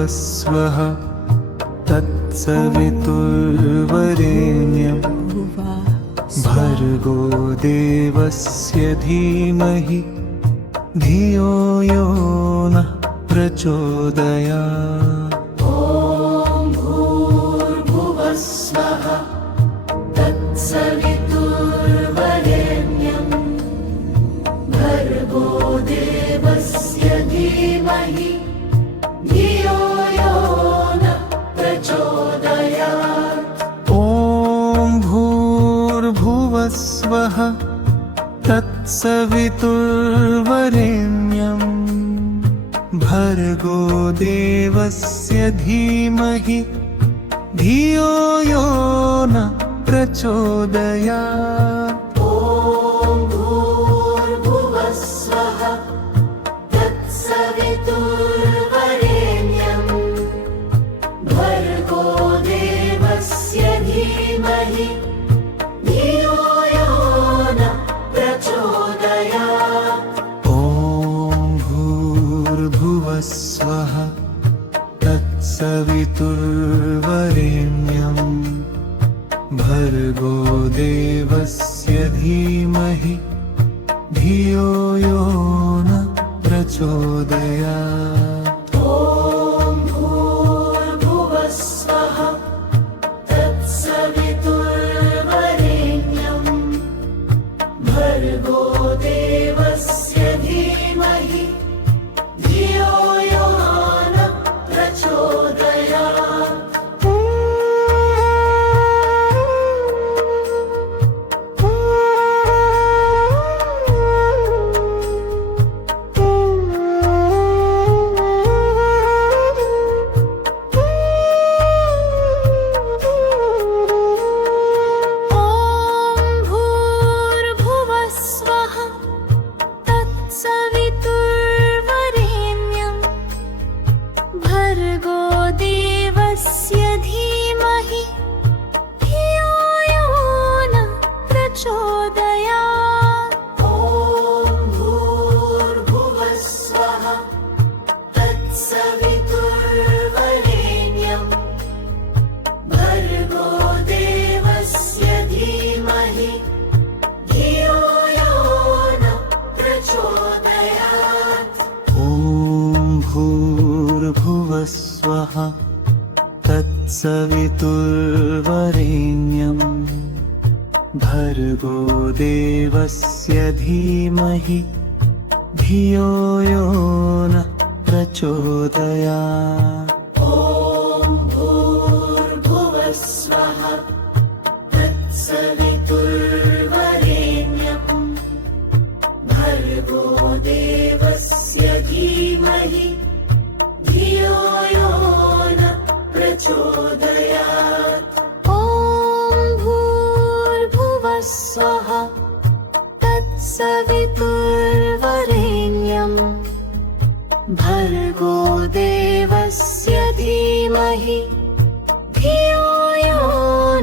भूर्भुवस्वः तत्सवितुर्वरेण्यं भर्गो देवस्य धीमहि धियो यो नः प्रचोदयात्। ॐ भूर्भुवस्वः तत्सवितुर्वरेण्यं भर्गो देवस्य धीमहि धियो यो नः प्रचोदयात्। ॐ भूर्भुवस्वः तत्सवितुर्वरेण्यं भर्गो देवस्य धीमहि धियो यो नः प्रचोदयात्। ॐ भूर्भुवस्वः तत्सवितुर्वरेण्यं भर्गो देवस्य धीमहि धियो यो नः प्रचोदयात्। ॐ भूर्भुवस्वः तत्सवितुर्वरेण्यं भर्गो देवस्य धीमहि धियो यो नः प्रचोदयात्। ॐ भूर्भुवस्वः तत्सवितुर्वरेण्यं भर्गो देवस्य धीमहि धियो यो नः प्रचोदयात्। भूर्भुवस्वः तत्सवितुर्वरेण्यं भर्गो देवस्य धीमहि धियो यो नः प्रचोदयात्। ॐ भूर्भुवस्वः तत्सवितुर्वरेण्यं भर्गो देवस्य धीमहि धियो यो नः प्रचोदयात्। ॐ भूर्भुवस्वः तत्सवितुर्वरेण्यं भर्गो देवस्य धीमहि धियो यो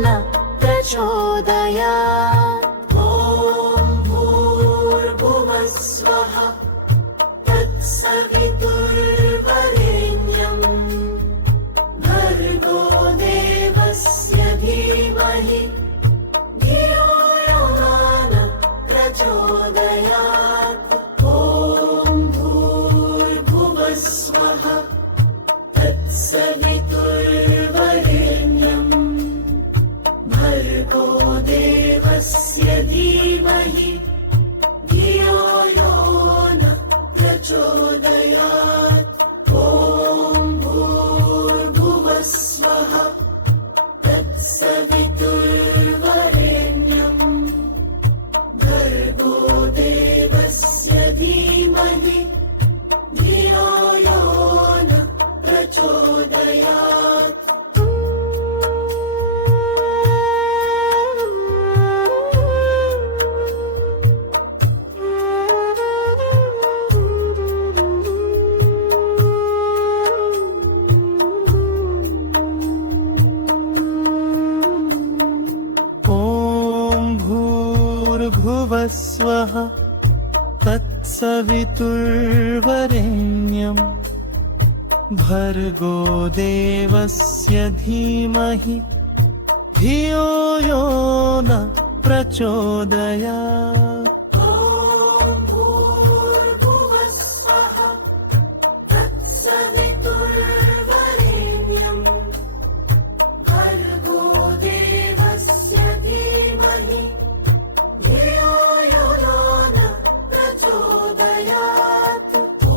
नः प्रचोदयात्। ॐ भूर्भुवस्वः तत्सवितुर्वरेण्यं भर्गो देवस्य धीमहि धियो यो नः प्रचोदयात्। ॐ भूर्भुवस्वः तत्सवितुर्वरेण्यं भर्गो देवस्य धीमहि धियो यो नः प्रचोदयात्। ॐ भूर्भुवस्वः तत्सवितुर्वरेण्यं भर्गो देवस्य धीमहि धियो यो भर्गो देवस्य धीमहि धियो यो न प्रचोदयात्। ॐ भूर्भुवस्सुवः तत्सवितुर्वरेण्यं भर्गो देवस्य धीमहि धियो यो न प्रचोदयात्। ॐ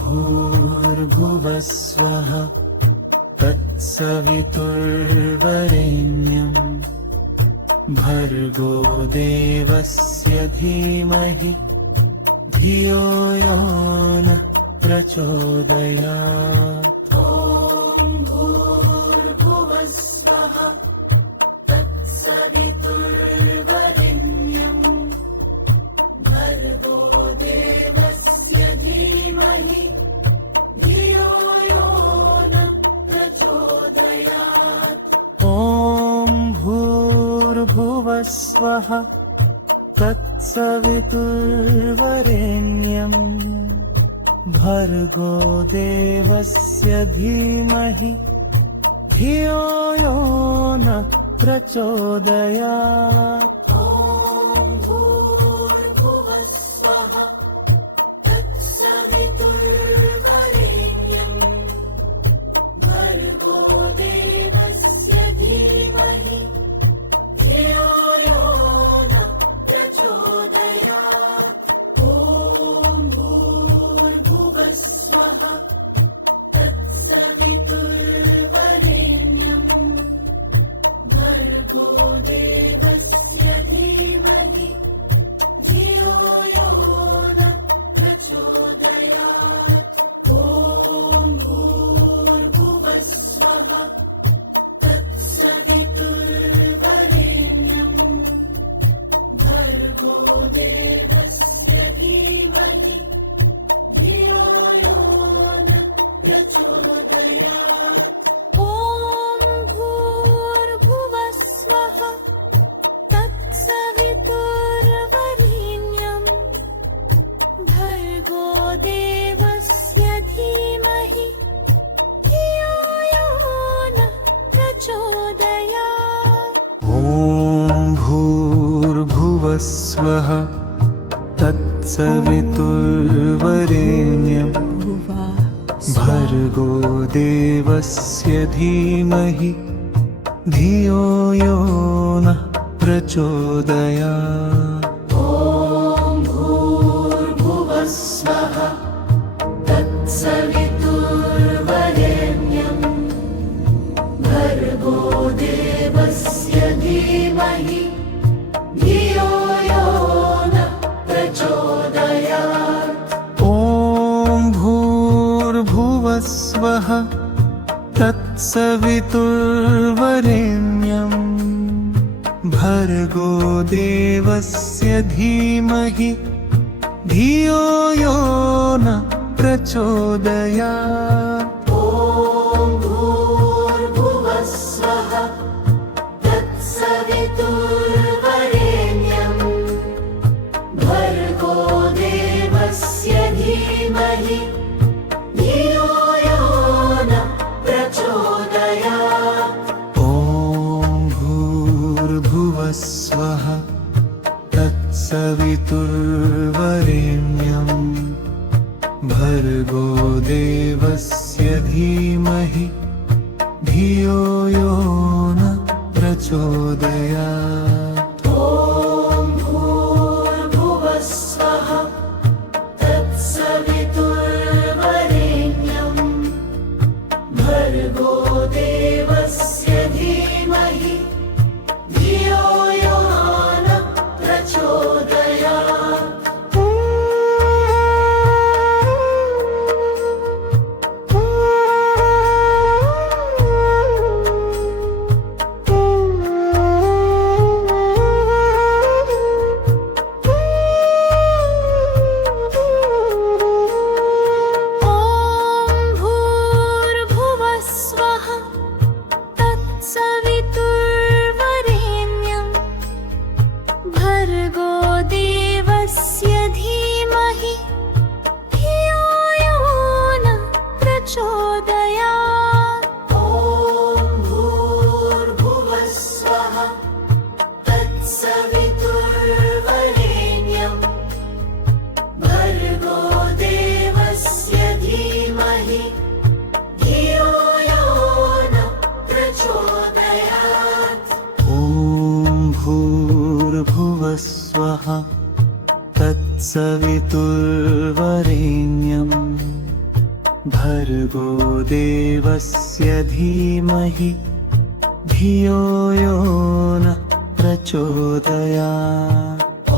भूर्भुवस्वः तत्सवितुर्वरेण्यं भर्गो देवस्य धीमहि धियो यो न प्रचोदयात्। ॐ भूर्भुवस्सुवः तत्सवितुर्वरेण्यं भर्गो देवस्य धीमहि धियो यो न प्रचोदयात्। ॐ भूर्भुवस्वः तत्सवितुर्वरेण्यं भर्गो देवस्य धीमहि धियो यो न प्रचोदयात्। ॐ भूर्भुवस्सुवः तत्सवितुर्वरेण्यं भर्गो देवस्य धीमहि धियो यो न प्रचोदयात्। ॐ भूर्भुवस्सुवः तत्सवितुर्वरेण्यं भर्गो देवस्य धीमहि धियो यो न प्रचोदयात्। ॐ भूर्भुवस्सुवः तत्सवितुर्वरेण्यं भर्गो देवस्य धीमहि धियो यो न प्रचोदयात्। ॐ भूर्भुवस्सुवः तत्सवितुर्वरेण्यं भर्गो देवस्य धीमहि धियो यो न प्रचोदयात्। ॐ भूर्भुवस्वः तत्सवितुर्वरेण्यं भर्गो देवस्य धीमहि धियो यो न प्रचोदयात्। ॐ भूर्भुवस्सुवः तत्सवितुर्वरेण्यं भर्गो देवस्य धीमहि धियो यो न प्रचोदयात्। ॐ भूर्भुवस्वः तत्सवितुर्वरेण्यं भर्गो देवस्य धीमहि धियो यो न प्रचोदयात्। ॐ भूर्भुवस्सुवः तत्सवितुर्वरेण्यं भर्गो देवस्य धीमहि धियो यो न प्रचोदयात्। ॐ भूर्भुवस्वः तत्सवितुर्वरेण्यं भर्गो देवस्य धीमहि धियो यो न प्रचोदयात्। ॐ भूर्भुवस्सुवः तत्सवितुर्वरेण्यं भर्गो देवस्य धीमहि धियो यो न प्रचोदयात्। धीमहि धियो यो न प्रचोदयात् ॐ भूर्भुवस्वः तत्सवितुर्वरेण्यं भर्गो देवस्य धीमहि धियो यो न प्रचोदयात् ॐ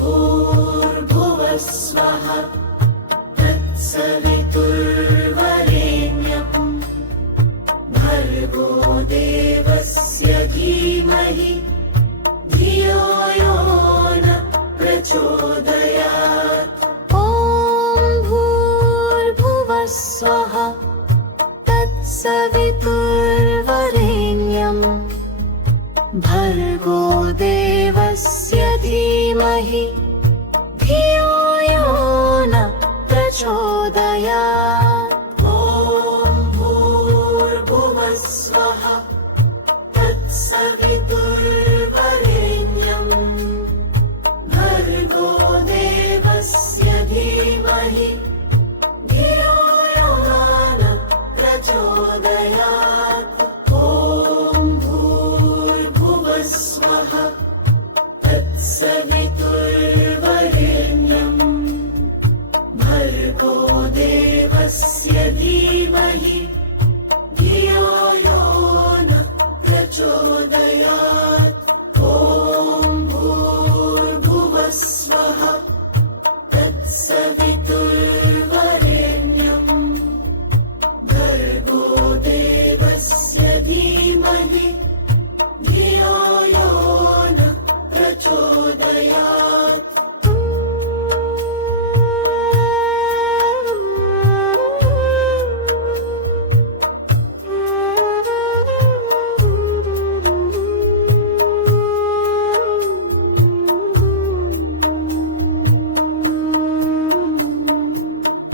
भूर्भुवस्वः तत्सवितुर्वरेण्यं भर्गो देवस्य धीमहि धियो यो न प्रचोदयात् ॐ भूर्भुवस्वः तत्सवितुर्वरेण्यं भर्गो देवस्य धीमहि धियो यो न प्रचोदयात् ॐ भूर्भुवस्वः तत्सवितुर्वरेण्यं भर्गो देवस्य धीमहि धियो यो न प्रचोदयात् ॐ भूर्भुवस्वः तत्सवितुर्वरेण्यं भर्गो देवस्य धीमहि धियो यो न प्रचोदयात् ॐ भूर्भुवस्वः तत्सवितुर्वरेण्यं भर्गो देवस्य धीमहि धियो यो न प्रचोदयात्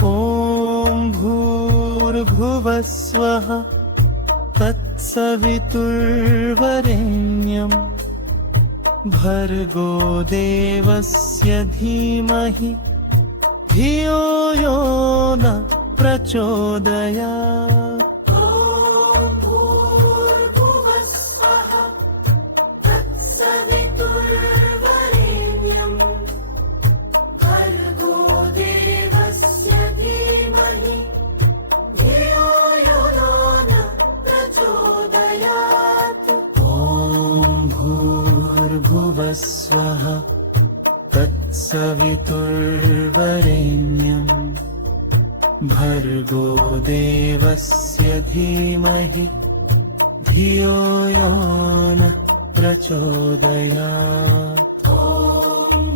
ॐ भूर्भुवस्वः तत्सवितुर्वरेण्यं भर्गो देवस्य धीमहि धियो यो न प्रचोदयात् ॐ भूर्भुवस्वः तत्सवितुर्वरेण्यं भर्गो देवस्य धीमहि धियो यो न प्रचोदयात् ॐ भूर्भुवस्वः तत्सवितुर्वरेण्यं भर्गो देवस्य धीमहि धियो यो न प्रचोदयात् ॐ भूर्भुवस्वः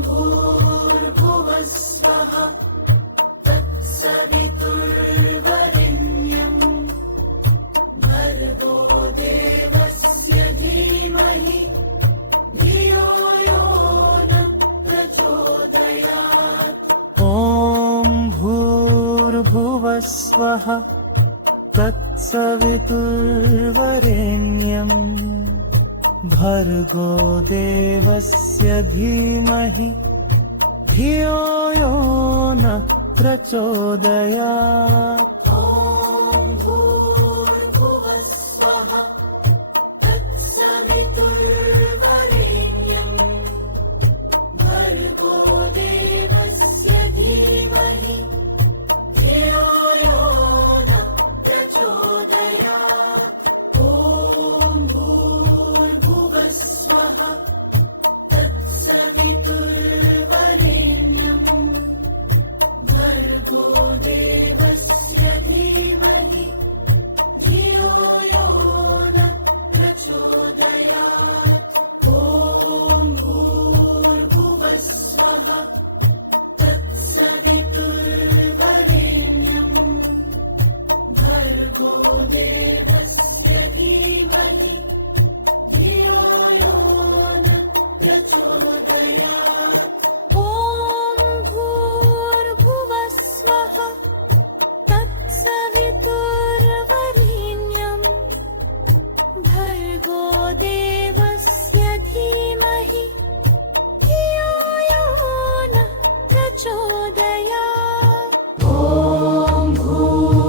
तत्सवितुर्वरेण्यं भर्गो देवस्य धीमहि धियो यो न प्रचोदयात् ॐ भूर्भुवस्वः तत्सवितुर्वरेण्यं भर्गो देवस्य धीमहि धियो यो न प्रचोदयात् ॐ भूर्भुवस्वः तत्सवितुर्वरेण्यं भर्गो देवस्य धीमहि धियो यो न प्रचोदयात् ॐ भूर्भुवस्वः तत्सवितुर्वरेण्यं भर्गो देवस्य धीमहि धियो यो न प्रचोदयात् ॐ भूर्भुवस्वः तत्सवितुर्वरेण्यं भर्गो देवस्य धीमहि धियो यो न प्रचोदयात् ॐ भूर्भुवस्वः तत्सवितुर्वरेण्यं भर्गो देवस्य धीमहि धियो यो न प्रचोदयात् ॐ भूर्भुवस्वः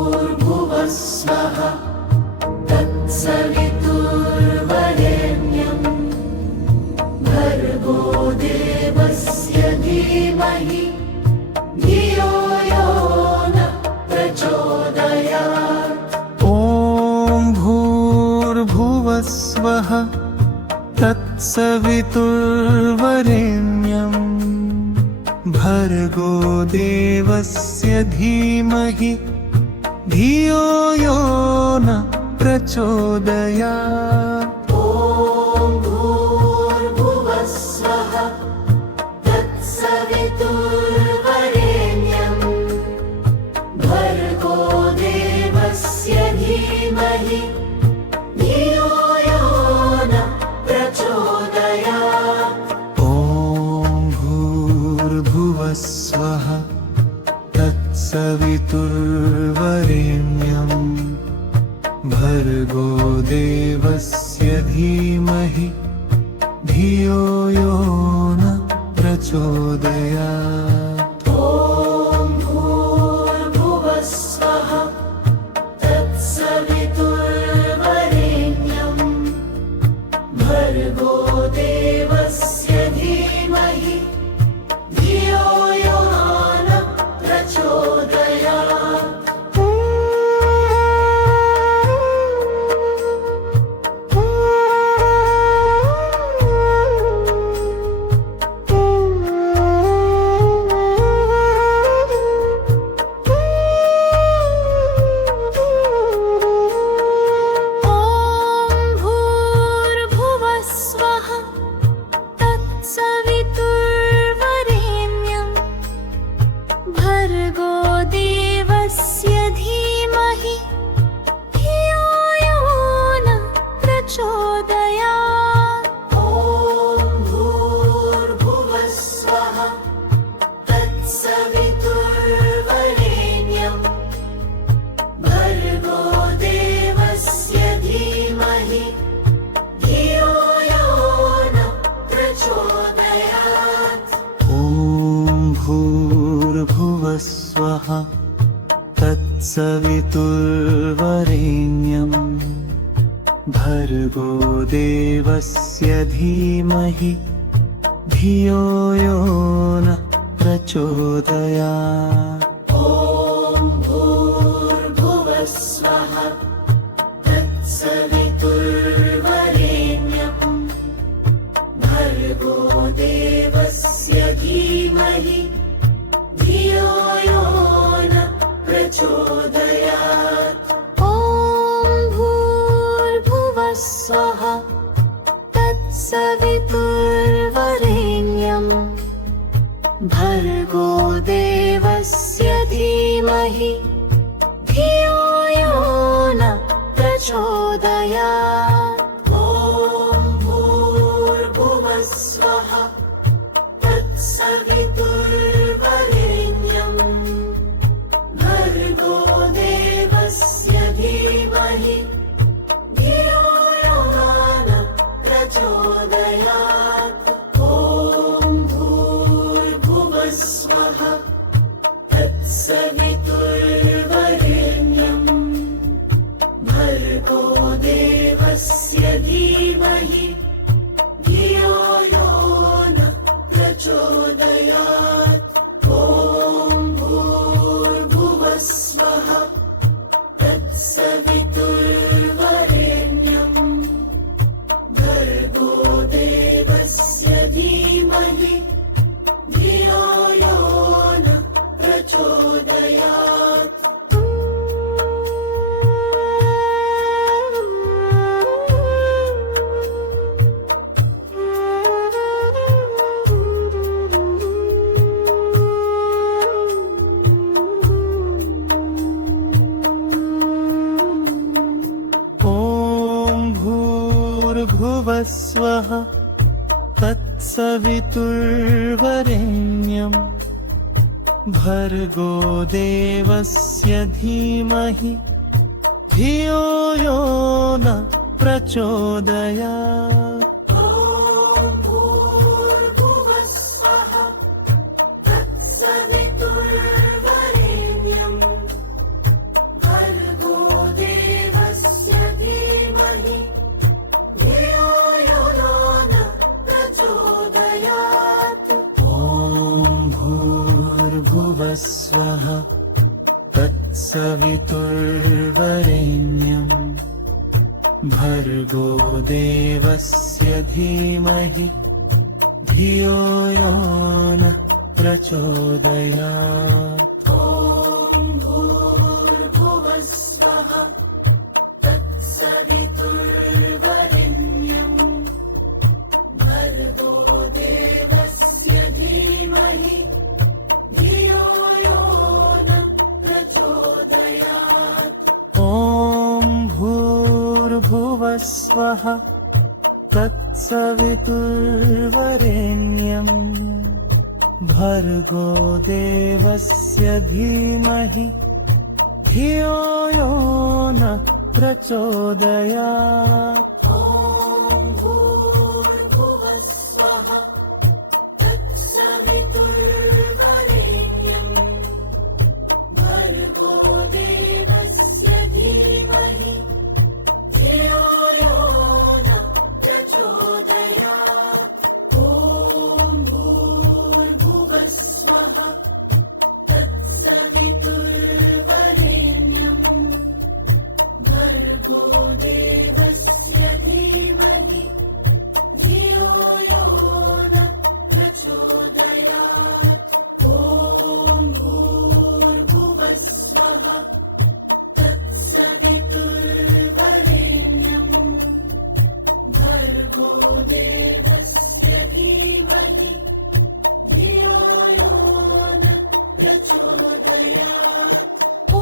भूर्भुवस्वः तत्सवितुर्वरेण्यं भर्गो देवस्य धीमहि धियो यो न प्रचोदयात्। ॐ भूर्भुवस्वः तत्सवितुर्वरेण्यं भर्गो देवस्य धीमहि धियो यो न प्रचोदयात्। ॐ भूर्भुवस्वः तत्सवितुर्वरेण्यं भर्गो देवस्य धीमहि धियो यो न प्रचोदयात्। ॐ भूर्भुवस्वः तत्सवितुर्वरेण्यं भर्गो देवस्य धीमहि धियो यो न प्रचोदयात्। भूर्भुवस्वः तत्सवितुर्वरेण्यं भर्गो देवस्य धीमहि धियो यो न प्रचोदयात्। ॐ भूर्भुवस्वः तत्सवितुर्वरेण्यं भर्गो देवस्य धीमहि धियो यो न प्रचोदयात्। ॐ भूर्भुवस्वः तत्सवितुर्वरेण्यं भर्गो देवस्य धीमहि धियो यो न प्रचोदयात्। ॐ भूर्भुवस्वः तत्सवितुर्वरेण्यं भर्गो देवस्य धीमहि धियो यो न प्रचोदयात्। ॐ भूर्भुवस्वः तत्सवितुर्वरेण्यं भर्गो देवस्य धीमहि धियो यो न प्रचोदयात्। ॐ भूर्भुवस्वः तत्सवितुर्वरेण्यं भर्गो देवस्य धीमहि धियो यो न प्रचोदयात्। भूर्भुवस्वः तत्सवितुर्वरेण्यं भर्गो देवस्य धीमहि धियो यो न प्रचोदयात्। भूर्भुवस्वः तत्सवितुर्वरेण्यं भर्गो देवस्य धीमहि धियो यो नः प्रचोदयात् ॐ भूर्भुवस्वः तत्सवितुर्वरेण्यं भर्गो देवस्य धीमहि धियो यो नः प्रचोदयात् ॐ भूर्भुवस्वः तत्सवितुर्वरेण्यं भर्गो देवस्य धीमहि धियो यो नः प्रचोदयात् ॐ भूर्भुवस्वः तत्सवितुर्वरेण्यं भर्गो देवस्य धीमहि धियो यो नः प्रचोदयात् ॐ भूर्भुवस्वः तत्सवितुर्वरेण्यं भर्गो देवस्य धीमहि धियो यो नः प्रचोदयात् ॐ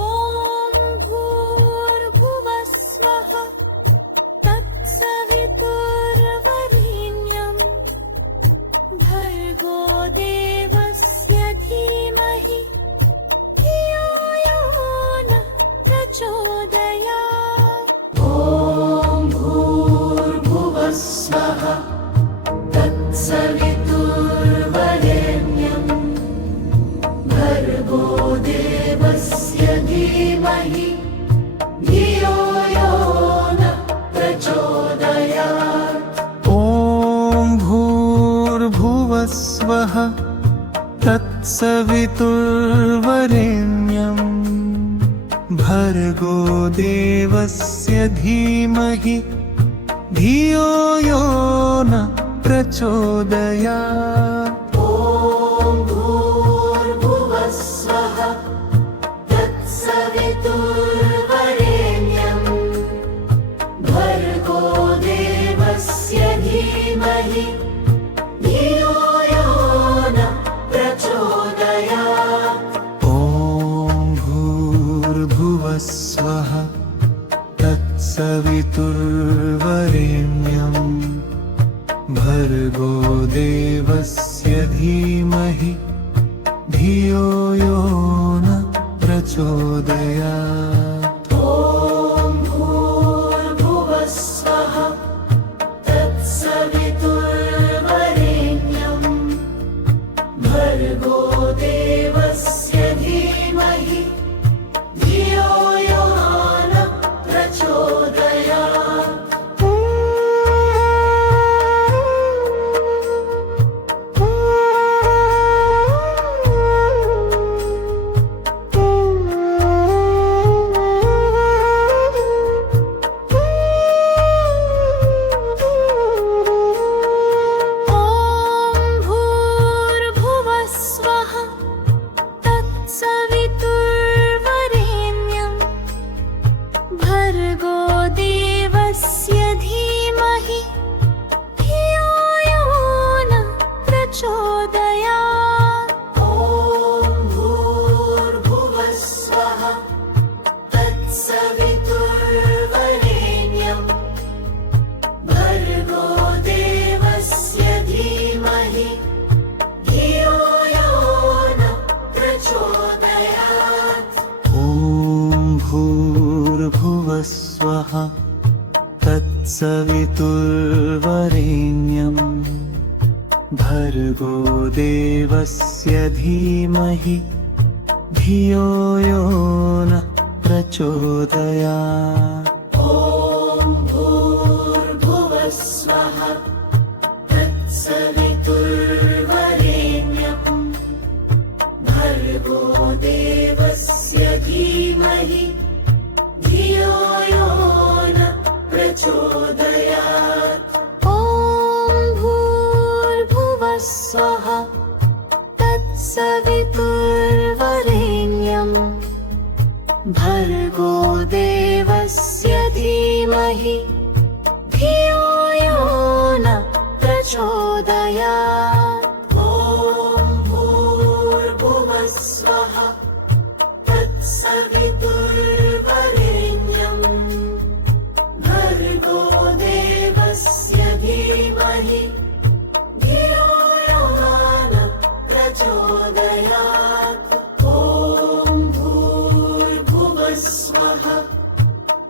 भूर्भुवस्वः तत्सवितुर्वरेण्यं भर्गो देवस्य धीमहि धियो यो नः प्रचोदयात् ॐ भूर्भुवस्वः तत्सवितुर्वरेण्यं भर्गो देवस्य धीमहि धियो यो नः प्रचोदयात् ॐ भूर्भुवस्वः तत्सवितुर्वरेण्यं भर्गो देवस्य धीमहि धियो यो नः प्रचोदयात् ॐ भूर्भुवस्वः तत्सवितुर्वरेण्यं भर्गो देवस्य धीमहि धियो यो नः प्रचोदयात् ॐ भूर्भुवस्वः तत्सवितुर्वरेण्यं भर्गो देवस्य धीमहि धियो यो नः प्रचोदयात् ॐ भूर्भुवस्वः तत्सवितुर्वरेण्यं भर्गो देवस्य धीमहि धियो यो नः प्रचोदयात् ॐ भूर्भुवस्वः तत्सवितुर्वरेण्यं भर्गो देवस्य धीमहि धियो यो नः प्रचोदयात् स्वः तत्सवितुर्वरेण्यं भर्गो देवस्य धीमहि धियो यो नः प्रचोदयात् ॐ भूर्भुवस्वः तत्सवितुर्वरेण्यं भर्गो देवस्य धीमहि धियो यो नः प्रचोदयात् ॐ भूर्भुवः स्वः तत्सवितुर्वरेण्यं भर्गो देवस्य धीमहि धियो यो न प्रचोदयात् ॐ भूर्भुवः स्वः तत्सवितुर्वरेण्यं भर्गो देवस्य धीमहि धियो यो न प्रचोदयात् ॐ भूर्भुवः स्वः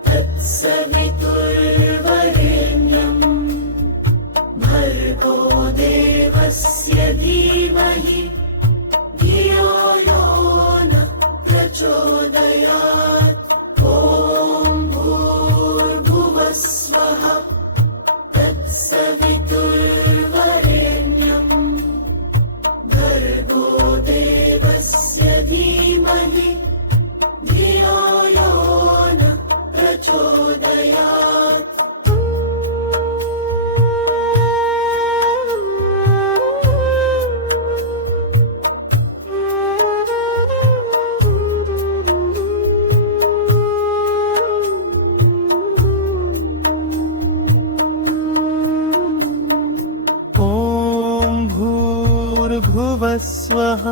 तत्सवितुर्वरेण्यं भर्गो देवस्य धीमहि धियो यो न प्रचोदयात् ॐ भूर्भुवः स्वः तत्सवितुर्वरेण्यं भर्गो देवस्य धीमहि धियो यो न प्रचोदयात् ॐ भूर्भुवः स्वः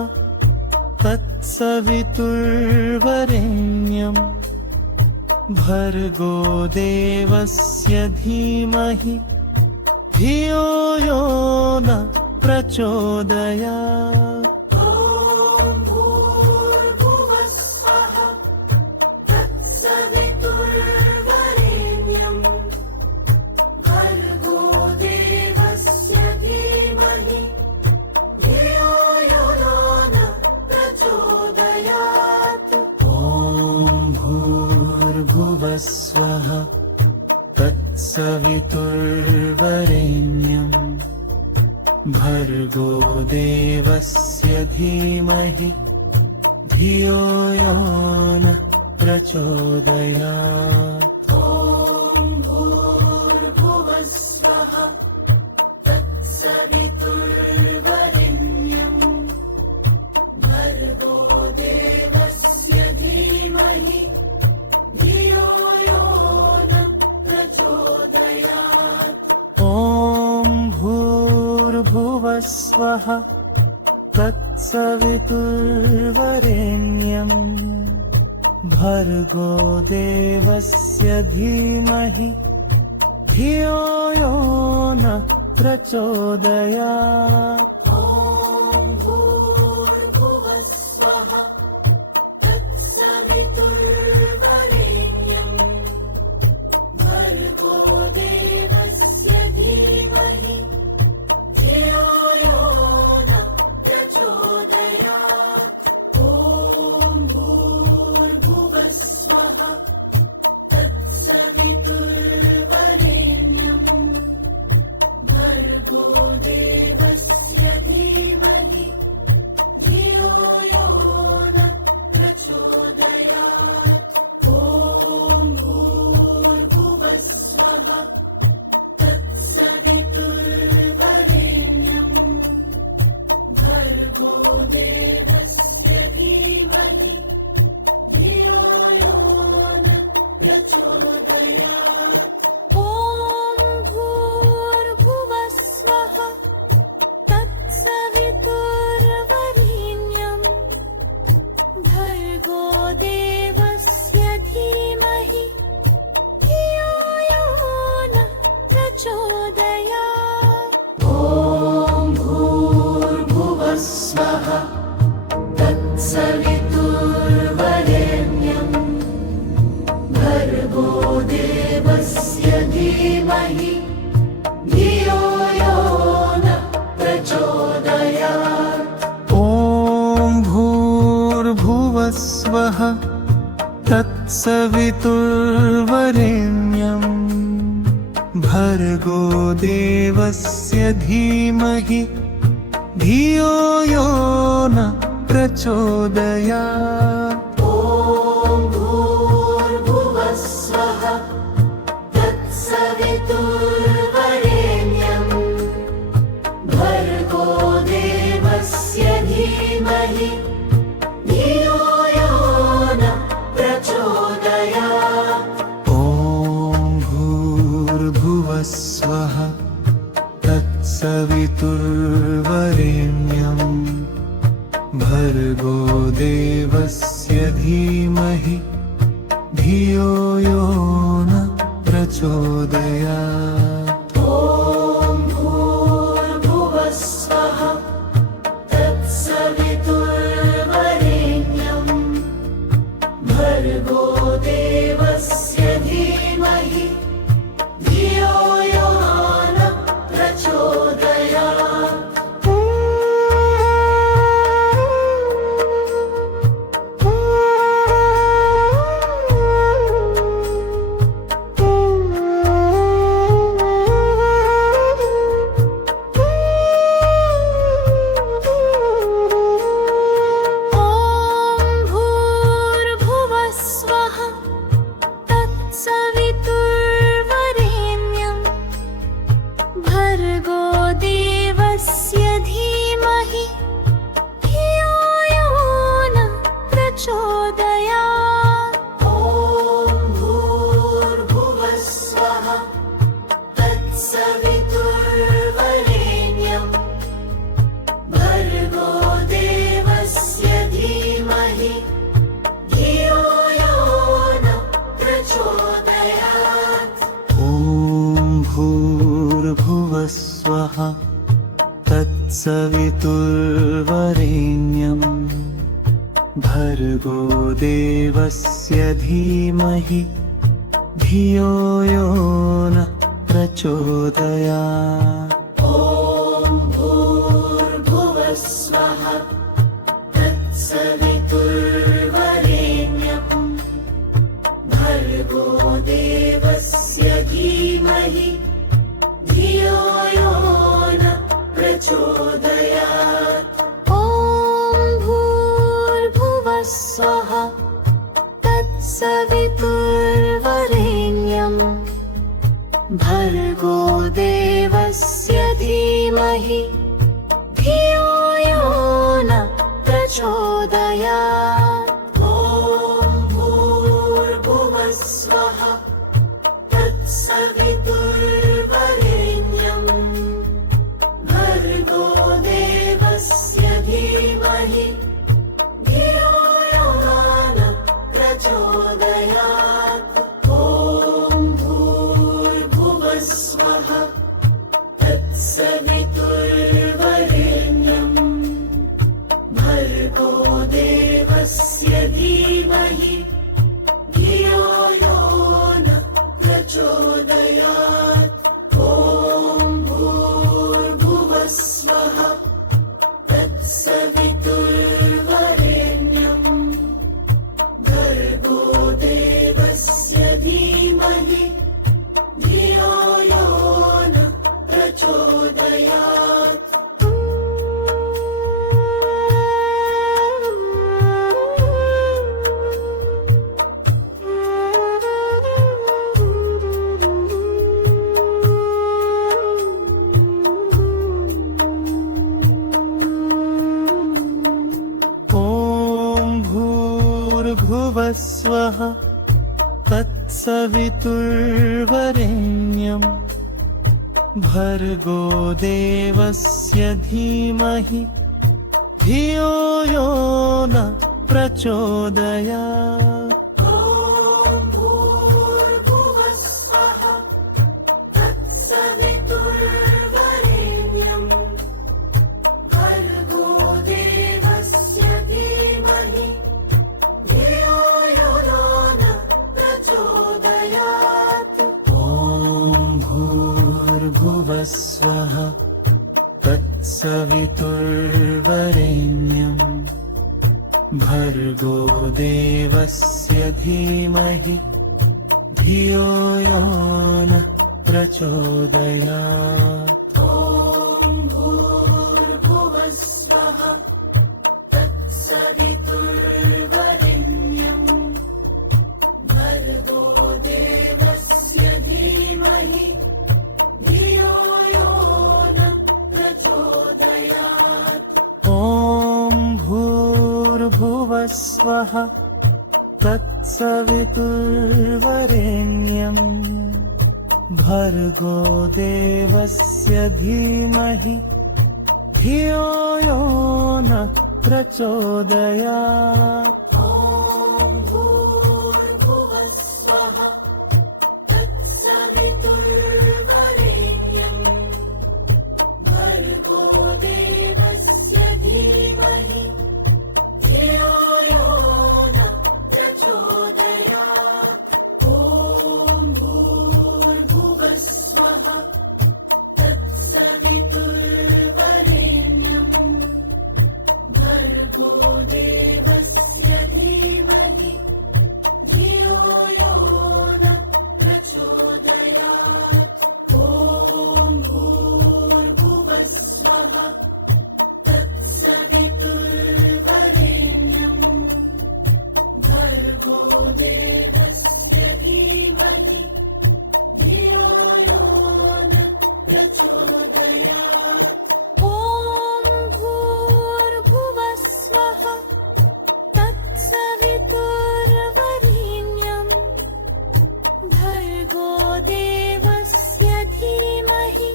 तत्सवितुर्वरेण्यं भर्गो देवस्य धीमहि धियो यो न प्रचोदयात् ॐ भूर्भुवः स्वः तत्सवितुर्वरेण्यं भर्गो देवस्य धीमहि धियो यो न प्रचोदयात् ॐ भूर्भुवः स्वः तत्सवितुर्वरेण्यं भर्गो देवस्य धीमहि धियो यो न प्रचोदयात् ॐ भूर्भुवः स्वः तत्सवितुर्वरेण्यं भर्गो देवस्य धीमहि धियो यो न प्रचोदयात् ॐ भूर्भुवः स्वः तत्सवितुर्वरेण्यं भर्गो देवस्य धीमहि धियो यो न प्रचोदयात् ॐ भूर्भुवः स्वः तत्सवितुर्वरेण्यं भर्गो देवस्य धीमहि धियो यो न प्रचोदयात् ॐ भूर्भुवः स्वः तत्सवितुर्वरेण्यं भर्गो देवस्य धीमहि धियो यो न प्रचोदयात् ॐ भूर्भुवः स्वः तत्सवितुर्वरेण्यं भर्गो देवस्य धीमहि धियो यो न प्रचोदयात् ॐ भूर्भुवः स्वः तत्सवितुर्वरेण्यं भर्गो देवस्य धीमहि धियो यो न प्रचोदयात् ॐ भूर्भुवः स्वः तत्सवितुर्वरेण्यं भर्गो देवस्य धीमहि धियो यो न प्रचोदयात् ॐ भूर्भुवः स्वः तत्सवितुर्वरेण्यं भर्गो देवस्य धीमहि धियो यो न प्रचोदयात् ॐ भूर्भुवः स्वः तत्सवितुर्वरेण्यं धियो यो न प्रचोदयात्। ॐ भूर्भुवः स्वः तत्सवितुर्वरेण्यं भर्गो देवस्य धीमहि धियो यो न प्रचोदयात्। स्वः तत्सवितुर्वरेण्यं भर्गो देवस्य धीमहि धियो यो न प्रचोदयात्। ॐ भूर्भुवः स्वः तत्सवितुर्वरेण्यं भर्गो देवस्य धीमहि धियो यो न प्रचोदयात्। ॐ भूर्भुवः स्वः तत्सवितुर्वरेण्यं भर्गो देवस्य धीमहि धियो यो न प्रचोदयात्। ॐ भूर्भुवः स्वः तत्सवितुर्वरेण्यं भर्गो देवस्य धीमहि धियो यो न प्रचोदयात्। ॐ भूर्भुवः स्वः तत्सवितुर्वरेण्यं भर्गो देवस्य धीमहि धियो यो न प्रचोदयात्। ॐ भूर्भुवः स्वः तत्सवितुर्वरेण्यं भर्गो देवस्य धीमहि धियो यो न प्रचोदयात्। भूर्भुवः स्वः तत्सवितुर्वरेण्यं भर्गो देवस्य धीमहि धियो यो न प्रचोदयात्। ॐ भूर्भुवः स्वः तत्सवितुर्वरेण्यं भर्गो देवस्य धीमहि धियो यो न प्रचोदयात्। ॐ भूर्भुवः स्वः तत्सवितुर्वरेण्यं भर्गो देवस्य धीमहि धियो यो न प्रचोदयात्। ॐ भूर्भुवः स्वः तत्सवितुर्वरेण्यं भर्गो देवस्य धीमहि धियो यो न प्रचोदयात्। ॐ भूर्भुवः स्वः तत्सवितुर्वरेण्यं भर्गो देवस्य धीमहि धियो यो न प्रचोदयात्। ॐ भूर्भुवः धीमहि धियो यो न प्रचोदयात्। ॐ भूर्भुवस्वः तत्सवितुर्वरेण्यं भर्गो देवस्य धीमहि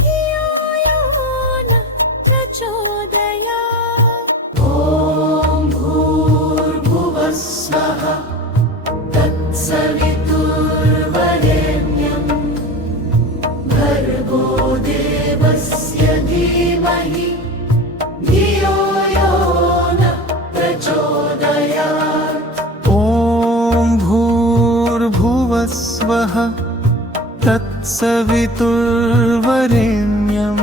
धियो यो न प्रचोदयात्। ॐ भूर्भुवस्वः तत्सवितुर्वरेण्यं भर्गो देवस्य धीमहि धियो यो न प्रचोदयात्। ॐ भूर्भुवस्वः तत्सवितुर्वरेण्यं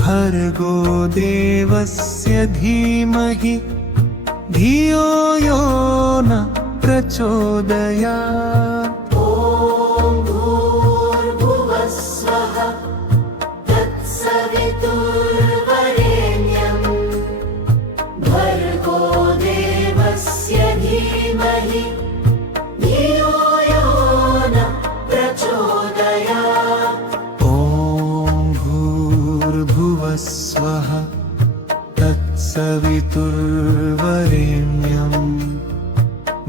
भर्गो देवस्य धीमहि धियो यो न प्रचोदयात्। ॐ भूर्भुवस्वः तत्सवितुर्वरेण्यं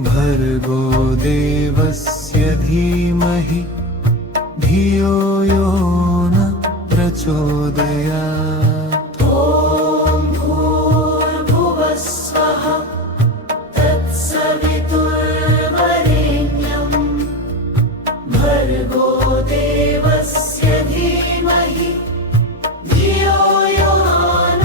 भर्गो देवस्य धीमहि धियो यो न प्रचोदयात्। ॐ भूर्भुवस्वः तत्सवितुर्वरेण्यं भर्गो देवस्य धीमहि धियो यो न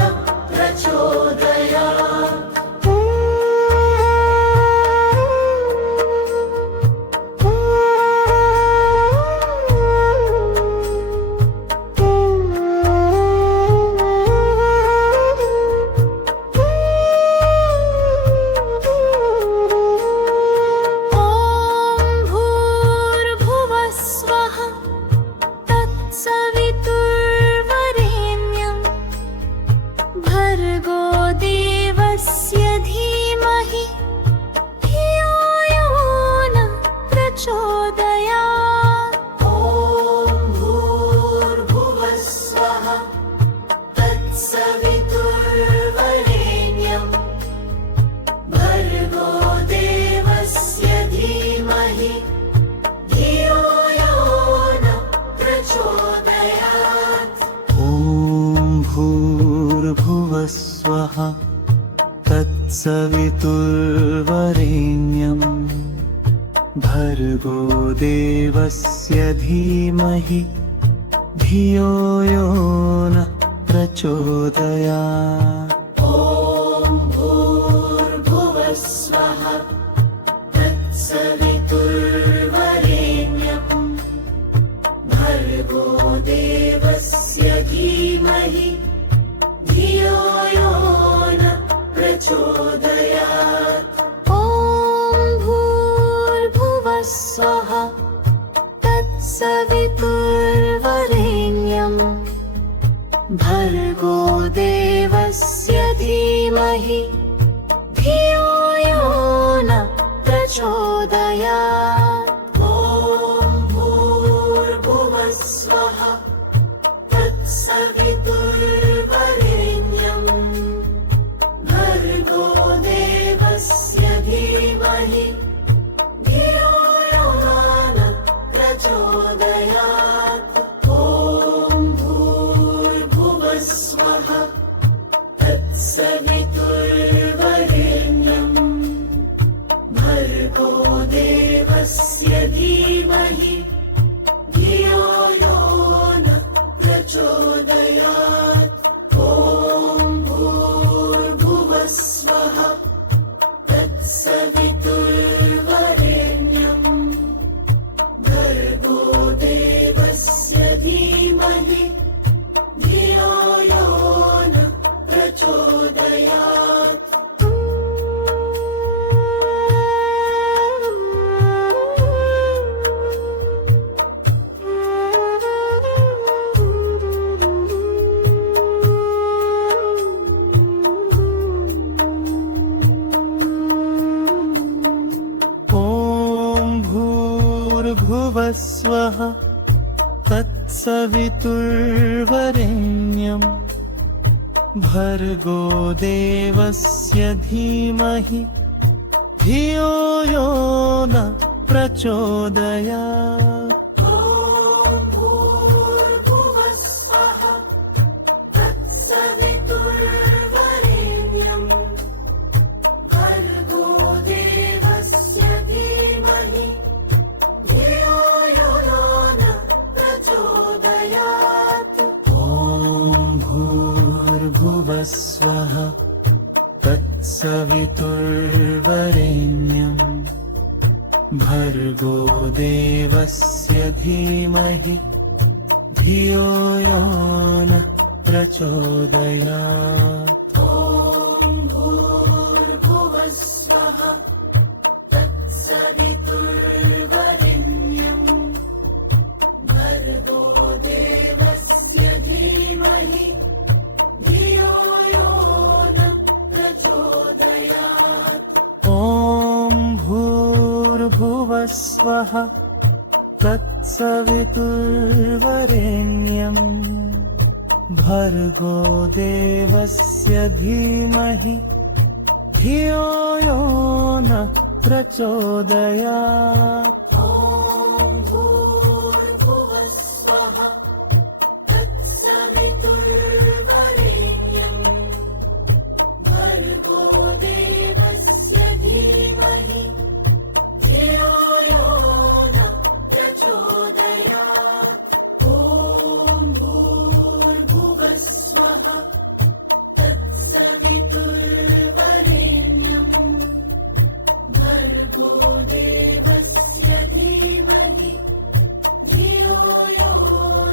प्रचोदयात्। ॐ भूर्भुवस्वः तत्सवितुर्वरेण्यं भर्गो देवस्य धीमहि धियो यो न प्रचोदयात्। भूर्भुवस्वः तत्सवितुर्वरेण्यं भर्गो देवस्य धीमहि धियो यो न प्रचोदयात्। ॐ भूर्भुवस्वः तत्सवितुर्वरेण्यं भर्गो देवस्य धीमहि धियो यो न प्रचोदयात्। ॐ भूर्भुवस्वः तत्सवितुर्वरेण्यं भर्गो देवस्य धीमहि धियो यो न प्रचोदयात्। ॐ भूर्भुवस्वः तत्सवितुर्वरेण्यं भर्गो देवस्य धीमहि धियो यो न प्रचोदयात्। ॐ भूर्भुवस्वः तत्सवितुर्वरेण्यं भर्गो देवस्य धीमहि धियो यो न प्रचोदयात्। ॐ भूर्भुवस्वः तत्सवितुर्वरेण्यं भर्गो देवस्य धीमहि धियो यो न प्रचोदयात्। भूर्भुवस्वः तत्सवितुर्वरेण्यम् भर्गो देवस्य धीमहि धियो यो न प्रचोदयात् ॐ भूर्भुवस्वः तत्सवितुर्वरेण्यम् भर्गो देवस्य धीमहि धियो यो न प्रचोदयात् ॐ भूर्भुवस्वः तत्सवितुर्वरेण्यम् भर्गो देवस्य धीमहि धियो यो न प्रचोदयात् ॐ भूर्भुवस्वः तत्सवितुर्वरेण्यम् भर्गो देवस्य धीमहि धियो यो न प्रचोदयात् ॐ भूर्भुवस्वः तत्सवितुर्वरेण्यम् भर्गो देवस्य धीमहि धियो यो न प्रचोदयात् ॐ भूर्भुवस्वः तत्सवितुर्वरेण्यम् भर्गो देवस्य धीमहि धियो यो न प्रचोदयात् ॐ भूर्भुवस्वः तत्सवितुर्वरेण्यम् भर्गो देवस्य धीमहि धियो यो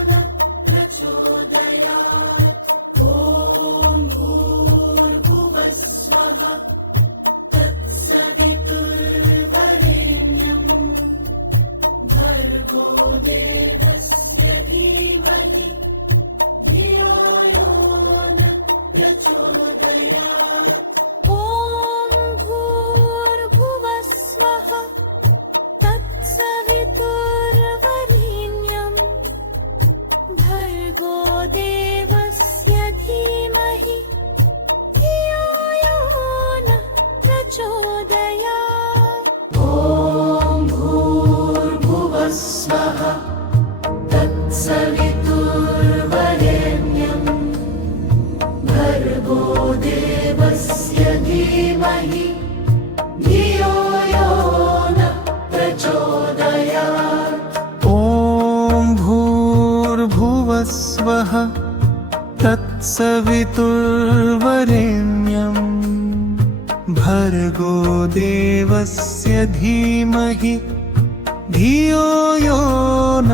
न प्रचोदयात् ॐ भूर्भुवस्वः तत्सवितुर्वरेण्यम् भर्गो देवस्य धीमहि धियो यो न प्रचोदयात् ॐ भूर्भुवस्वः तत्सवितुर्वरेण्यम् भर्गो देवस्य धीमहि धियो यो न प्रचोदयात् ॐ भूर्भुवस्वः तत्सवितुर्वरेण्यम् भर्गो देवस्य धीमहि धियो यो न प्रचोदयात् ॐ भूर्भुवस्वः तत्सवितुर्वरेण्यम् भर्गो देवस्य धीमहि धियो यो न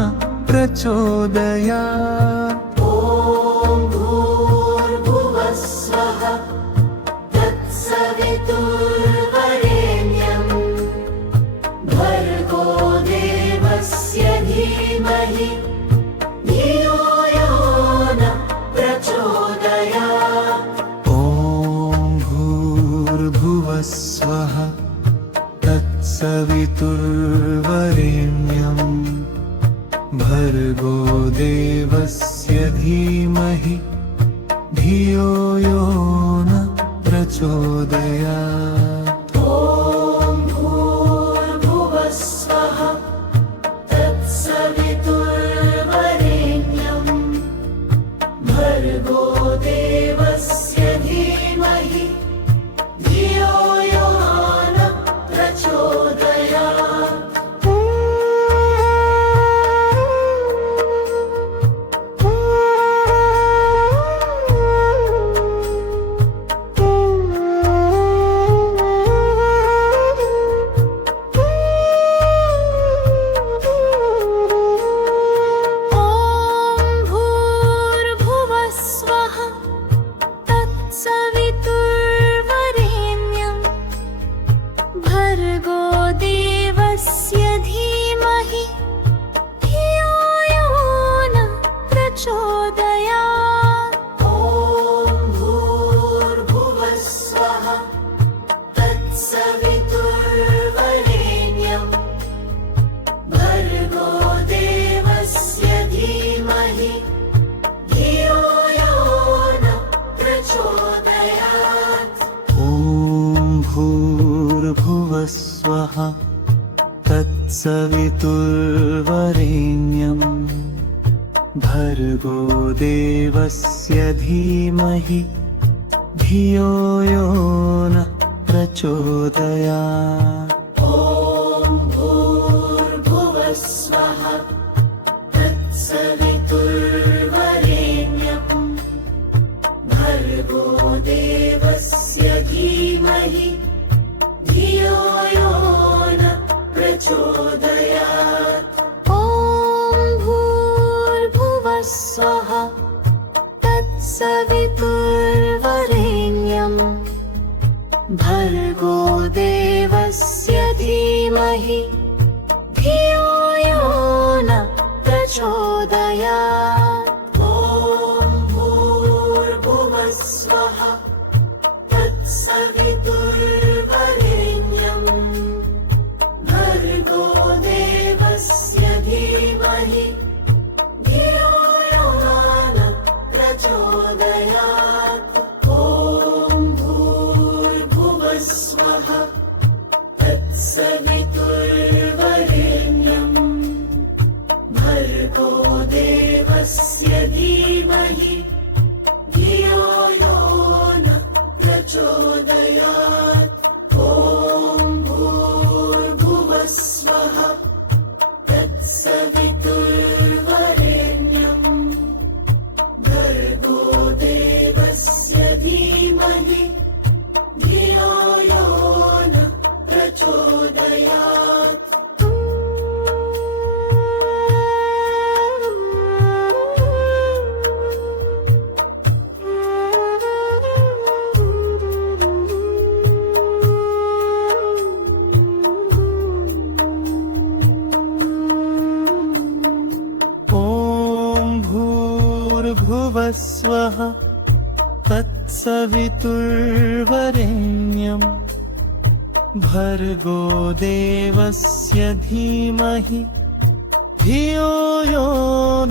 प्रचोदयात् ॐ भूर्भुवस्वः तत्सवितुर्वरेण्यम् भर्गो देवस्य धीमहि धियो यो न प्रचोदयात् ॐ भूर्भुवस्वः तत्सवितुर्वरेण्यम् भर्गो देवस्य धीमहि धियो यो न प्रचोदयात् ॐ भूर्भुवस्वः तत्सवितुर्वरेण्यम् भर्गो देवस्य धीमहि धियो यो न प्रचोदयात् ॐ तत्सवितुर्वरेण्यं भर्गो देवस्य धीमहि धियो यो नः प्रचोदयात्। ॐ भूर्भुवः स्वः तत्सवितुर्वरेण्यं भर्गो देवस्य धीमहि धियो यो नः प्रचोदयात्। ॐ भूर्भुवः स्वः तत्सवितुर्वरेण्यं भर्गो देवस्य धीमहि धियो यो नः प्रचोदयात्। ॐ भूर्भुवः स्वः तत्सवितुर्वरेण्यं भर्गो देवस्य धीमहि धियो यो नः प्रचोदयात्। ॐ भूर्भुवः स्वः तत्सवितुर्वरेण्यं भर्गो देवस्य धीमहि धियो यो नः प्रचोदयात्। ॐ भूर्भुवः स्वः तत्सवितुर्वरेण्यं भर्गो देवस्य धीमहि धियो यो नः प्रचोदयात्। ॐ भूर्भुवः स्वः तत्सवितुर्वरेण्यं भर्गो देवस्य धीमहि धियो यो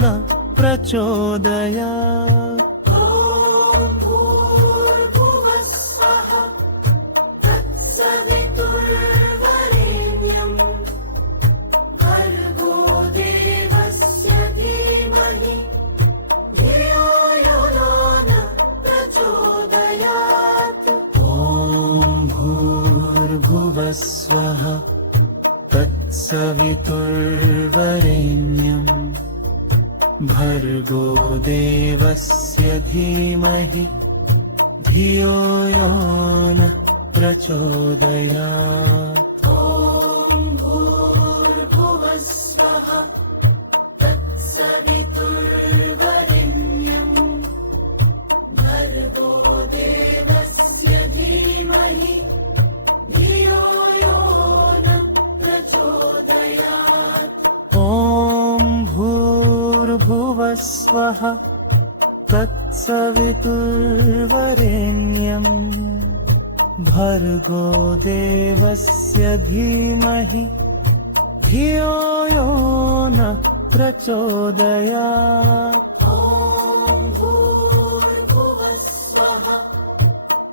नः प्रचोदयात्। ॐ भूर्भुवः स्वः तत्सवितुर्वरेण्यं भर्गो देवस्य धीमहि धियो यो नः प्रचोदयात्। ॐ भूर्भुवः स्वः तत्सवितुर्वरेण्यं भर्गो देवस्य धीमहि धियो यो नः प्रचोदयात्। ॐ भूर्भुवः स्वः तत्सवितुर्वरेण्यं भर्गो देवस्य धीमहि धियो यो नः प्रचोदयात्। ॐ भूर्भुवः स्वः तत्सवितुर्वरेण्यं भर्गो देवस्य धीमहि धियो यो नः प्रचोदयात्। ॐ भूर्भुवः स्वः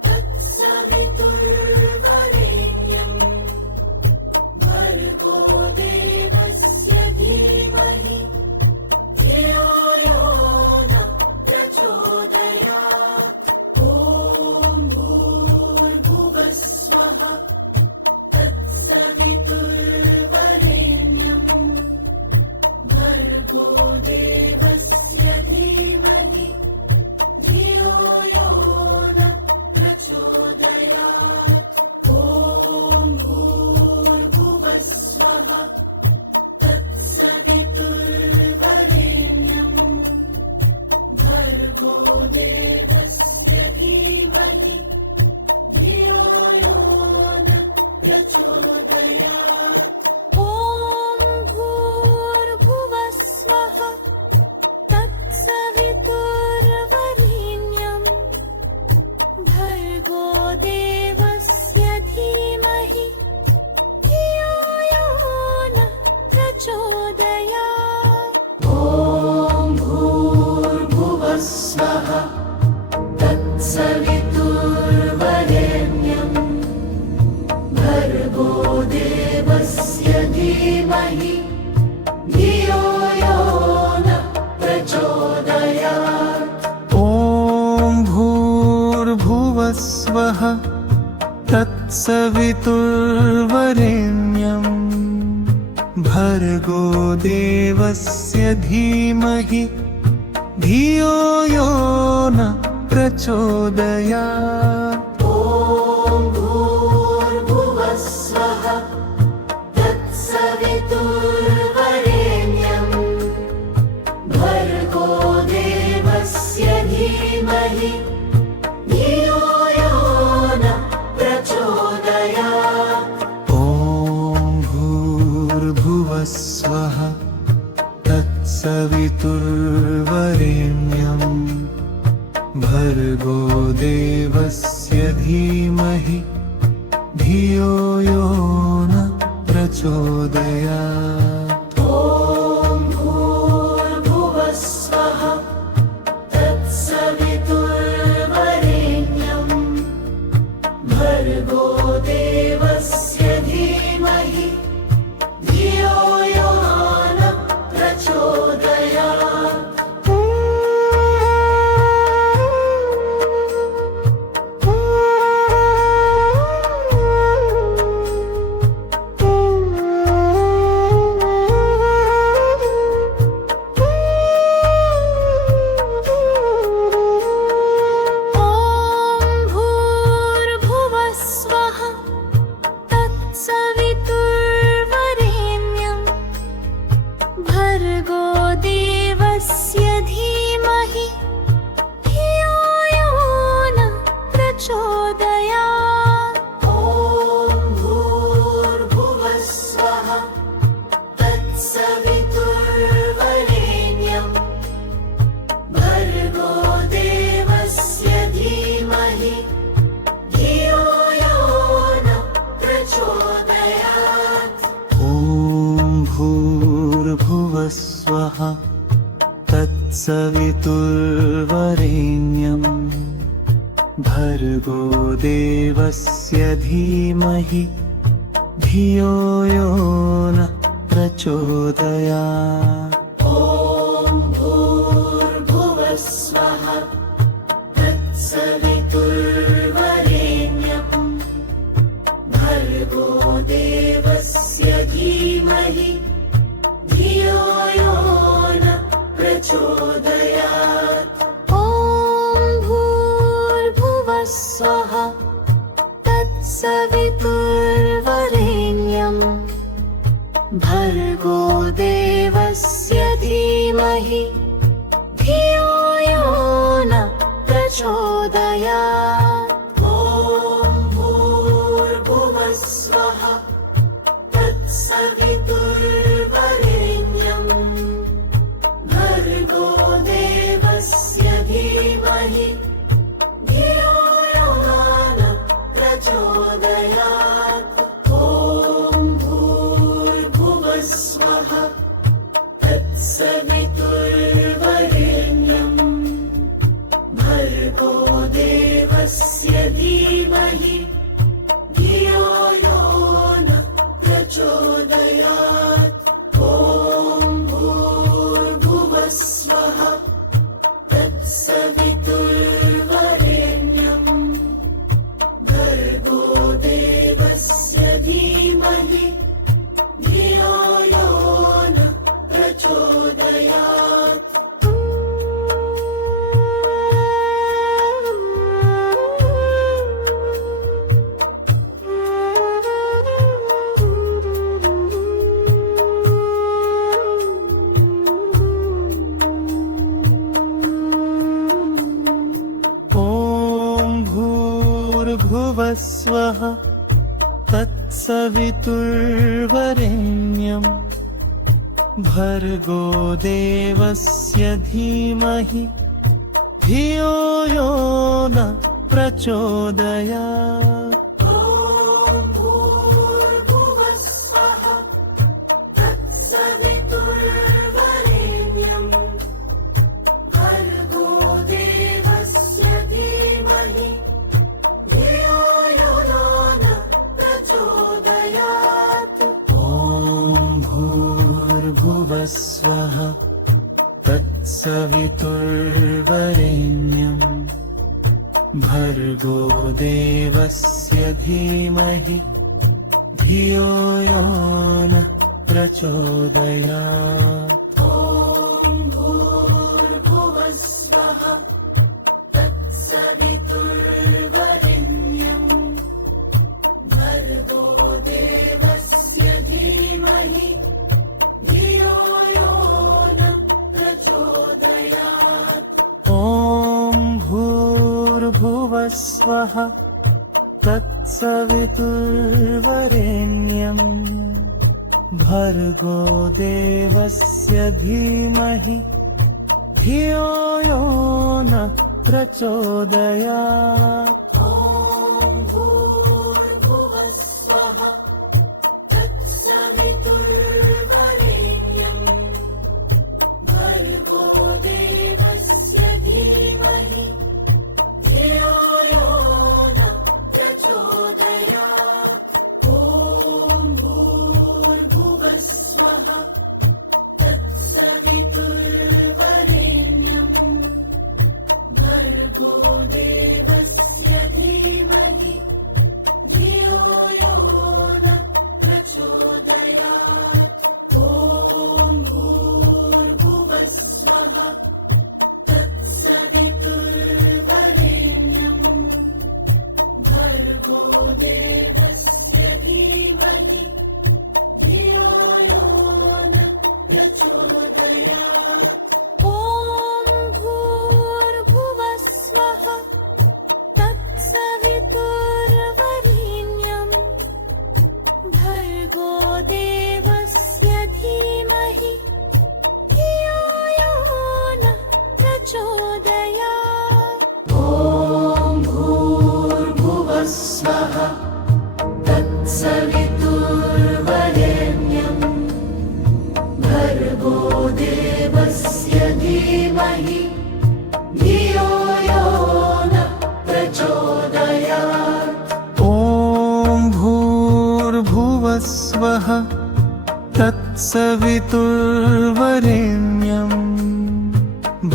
तत्सवितुर्वरेण्यं भर्गो देवस्य धीमहि धियो यो नः प्रचोदयात्। ॐ भूर्भुवः स्वः तत्सवितुर्वरेण्यं भर्गो देवस्य धीमहि धियो यो नः प्रचोदयात्। ॐ भूर्भुवः स्वः तत्सवितुर्वरेण्यं भर्गो देवस्य धीमहि धियो यो नः प्रचोदयात्। ॐ भूर्भुवः स्वः धीमहि धियो यो न प्रचोदयात्। ॐ भूर्भुवस्वः तत्सवितुर्वरेण्यं भर्गो देवस्य धीमहि धियो यो न प्रचोदयात्। ॐ भूर्भुवस्वः तत्सवितुर्वरेण्यं भर्गो देवस्य धीमहि धियो यो न प्रचोदयात्। ॐ भूर्भुवस्वः तत्सवितुर्वरेण्यं भर्गो देवस्य धीमहि धियो यो न प्रचोदयात्। ॐ भूर्भुवस्वः तत्सवितुर्वरेण्यं भर्गो देवस्य धीमहि धियो यो न प्रचोदयात्। भूर्भुवस्वः तत्सवितुर्वरेण्यं भर्गो देवस्य धीमहि धियो यो न प्रचोदयात्। ॐ भूर्भुवस्वः तत्सवितुर्वरेण्यं भर्गो देवस्य धीमहि धियो यो न प्रचोदयात्। ॐ भूर्भुवस्वः तत्सवितुर्वरेण्यं भर्गो देवस्य धीमहि धियो यो न प्रचोदयात्। ॐ भूर्भुवस्वः तत्सवितुर्वरेण्यं भर्गो देवस्य धीमहि धियो यो न प्रचोदयात्। ॐ भूर्भुवस्वः तत्सवितुर्वरेण्यं भर्गो देवस्य धीमहि धियो यो न प्रचोदयात्। ॐ भूर्भुवस्वः तत्सवितुर्वरेण्यं भर्गो देवस्य धीमहि धियो यो न प्रचोदयात्। भूर्भुवस्वः तत्सवितुर्वरेण्यं भर्गो देवस्य धीमहि धियो यो न प्रचोदयात्। ॐ भूर्भुवस्वः तत्सवितुर्वरेण्यं भर्गो देवस्य धीमहि धियो यो न प्रचोदयात्। ॐ भूर्भुवस्वः तत्सवितुर्वरेण्यम् भर्गो देवस्य धीमहि धियो यो नः प्रचोदयात् ॐ भूर्भुवस्वः तत्सवितुर्वरेण्यम् भर्गो देवस्य धीमहि धियो यो नः प्रचोदयात् ॐ भूर्भुवस्वः तत्सवितुर्वरेण्यम् भर्गो देवस्य धीमहि धियो यो नः प्रचोदयात् ॐ भूर्भुवस्वः तत्सवितुर्वरेण्यम् भर्गो देवस्य धीमहि धियो यो नः प्रचोदयात् ॐ भूर्भुवस्वः तत्सवितुर्वरेण्यम् भर्गो देवस्य धीमहि धियो यो नः प्रचोदयात् ॐ भूर्भुवस्वः तत्सवितुर्वरेण्यम् भर्गो देवस्य धीमहि धियो यो नः प्रचोदयात् ॐ भूर्भुवस्वः तत्सवितुर्वरेण्यम् भर्गो देवस्य धीमहि धियो यो नः प्रचोदयात् ॐ भूर्भुवस्वः तत्सवितुर्वरेण्यम्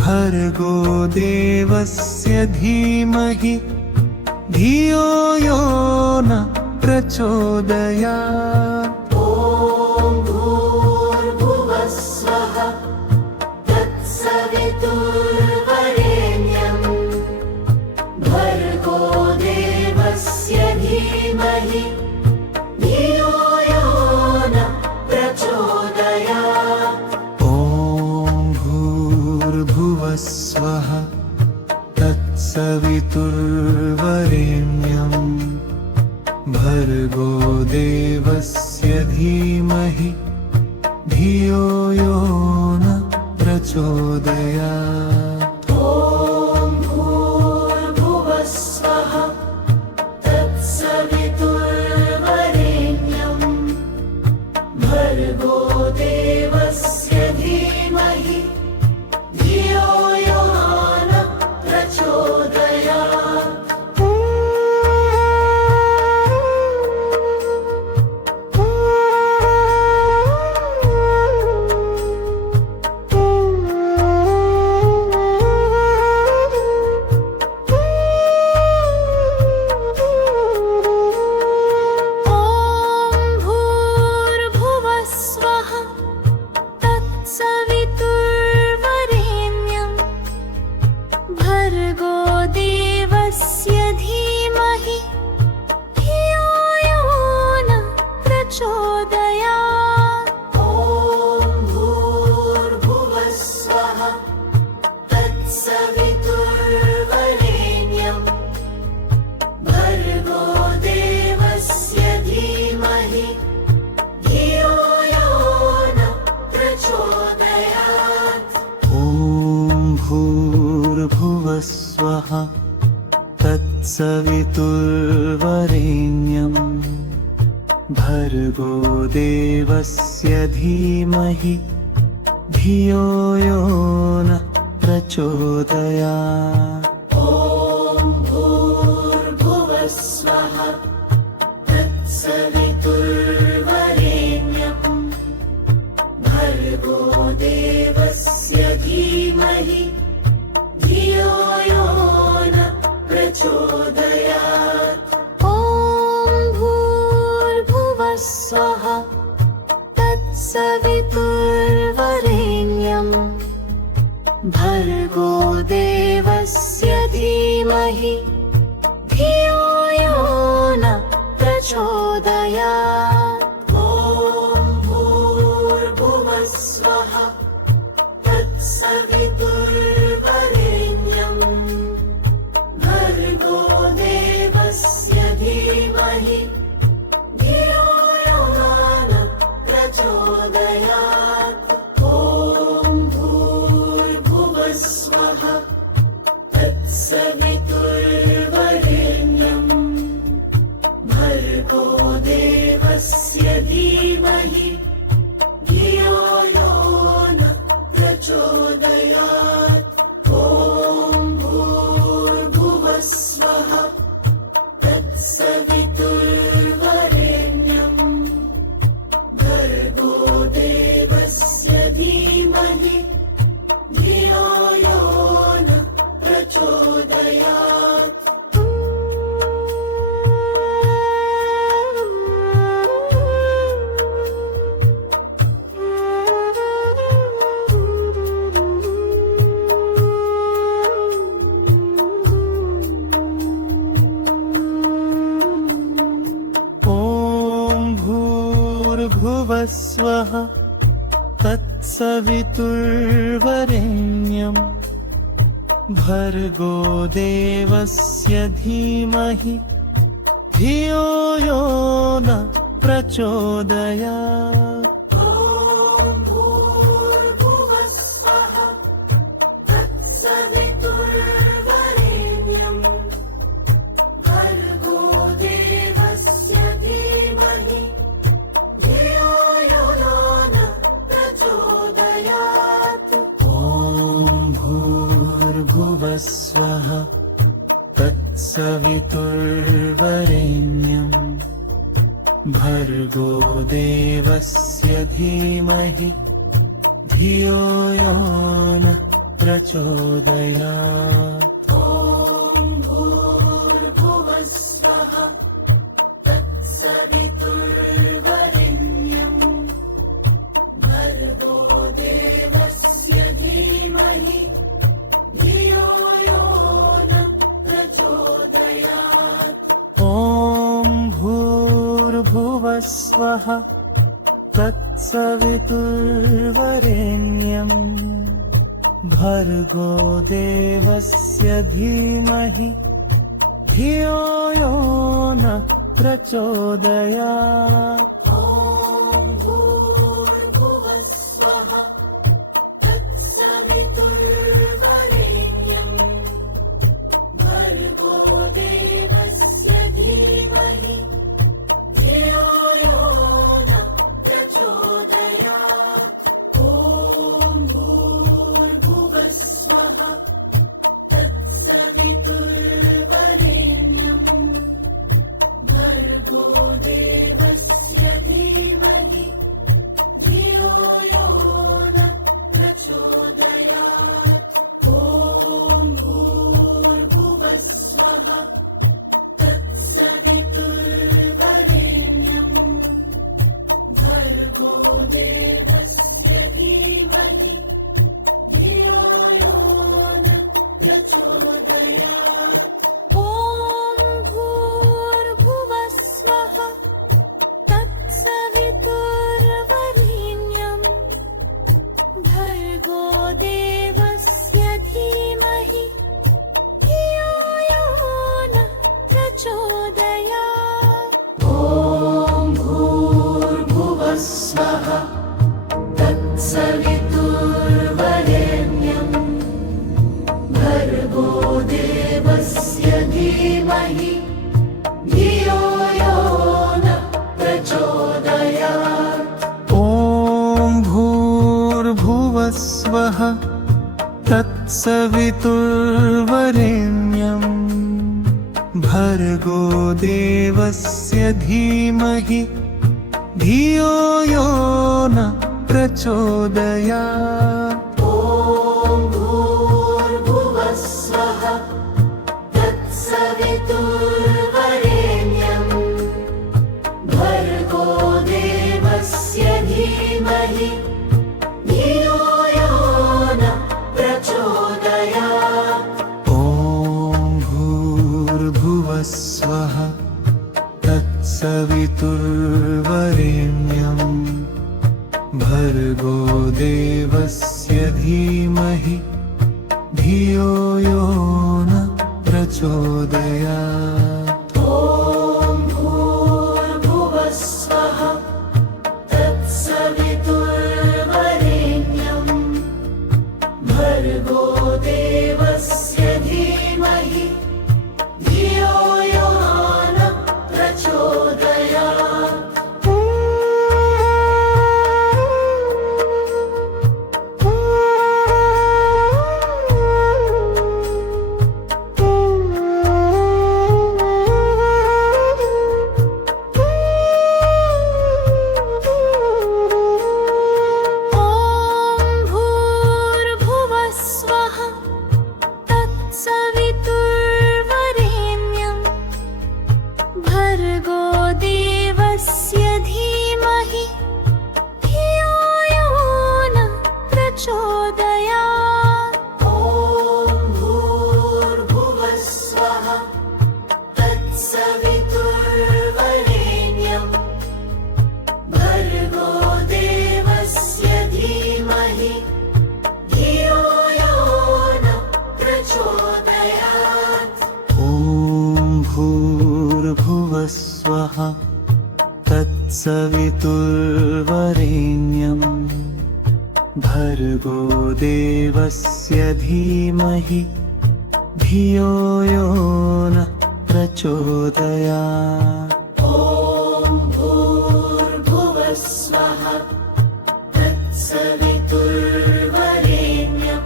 भर्गो देवस्य धीमहि धियो यो नः प्रचोदयात् ॐ भूर्भुवस्वः तत्सवितुर्वरेण्यम् भर्गो देवस्य धीमहि धियो यो नः प्रचोदयात् ॐ भूर्भुवस्वः तत्सवितुर्वरेण्यम् भर्गो देवस्य धीमहि धियो यो नः प्रचोदयात् ॐ भूर्भुवस्वः तत्सवितुर्वरेण्यम् भर्गो देवस्य धीमहि धियो यो नः प्रचोदयात् ॐ भूर्भुवस्वः तत्सवितुर्वरेण्यम् भर्गो देवस्य धीमहि धियो यो नः प्रचोदयात् स्वः तत्सवितुर्वरेण्यम् भर्गो देवस्य धीमहि धियो यो नः प्रचोदयात् ॐ भूर्भुवस्वः तत्सवितुर्वरेण्यम् तत्सवितुर्वरेण्यं भर्गो देवस्य धीमहि धियो यो न प्रचोदयात्। ॐ भूर्भुवस्वः तत्सवितुर्वरेण्यं भर्गो देवस्य धीमहि धियो यो न प्रचोदयात्। ॐ भूर्भुवस्वः तत्सवितुर्वरेण्यं भर्गो देवस्य धीमहि धियो यो न प्रचोदयात्। ॐ भूर्भुवस्वः तत्सवितुर्वरेण्यं भर्गो देवस्य धीमहि धियो यो न प्रचोदयात्। भूर्भुवस्वः तत्सवितुर्वरेण्यं भर्गो देवस्य धीमहि धियो यो न प्रचोदयात्। ॐ भूर्भुवस्वः तत्सवितुर्वरेण्यं भर्गो देवस्य धीमहि धियो यो न प्रचोदयात्। ॐ भूर्भुवस्वः तत्सवितुर्वरेण्यं भर्गो देवस्य धीमहि धियो यो न प्रचोदयात्। ॐ भूर्भुवस्वः तत्सवितुर्वरेण्यं भर्गो देवस्य धीमहि धियो यो न प्रचोदयात्। ॐ भूर्भुवस्वः तत्सवितुर्वरेण्यं भर्गो देवस्य धीमहि धियो यो न प्रचोदयात्। ॐ भूर्भुवस्वः तत्सवितुर्वरेण्यं भर्गो देवस्य धीमहि धियो यो न प्रचोदयात्। ॐ भूर्भुवस्वः तत्सवितुर्वरेण्यं भर्गो देवस्य धीमहि धियो यो न प्रचोदयात्। ॐ भूर्भुवस्वः तत्सवितुर्वरेण्यं भर्गो देवस्य धीमहि धियो यो न प्रचोदयात्। ॐ भूर्भुवस्वः तत्सवितुर्वरेण्यं भर्गो देवस्य धीमहि धियो यो न प्रचोदयात्। ॐ भूर्भुवस्वः तत्सवितुर्वरेण्यं भर्गो देवस्य धीमहि धियो यो न प्रचोदयात्। ॐ भूर्भुवस्वः तत्सवितुर्वरेण्यं भर्गो देवस्य धीमहि धियो यो न प्रचोदयात्। ॐ भूर्भुवस्वः तत्सवितुर्वरेण्यं भर्गो देवस्य धीमहि तत्सवितुर्वरेण्यं भर्गो देवस्य धीमहि धियो यो न प्रचोदयात्। ॐ भूर्भुवः स्वः तत्सवितुर्वरेण्यं भर्गो देवस्य धीमहि धियो यो न प्रचोदयात्। स्वः तत्सवितुर्वरेण्यं भर्गो देवस्य धीमहि धियो यो न प्रचोदयात्। ॐ भूर्भुवः स्वः तत्सवितुर्वरेण्यं भर्गो देवस्य धीमहि धियो यो न प्रचोदयात्। ॐ भूर्भुवः स्वः तत्सवितुर्वरेण्यं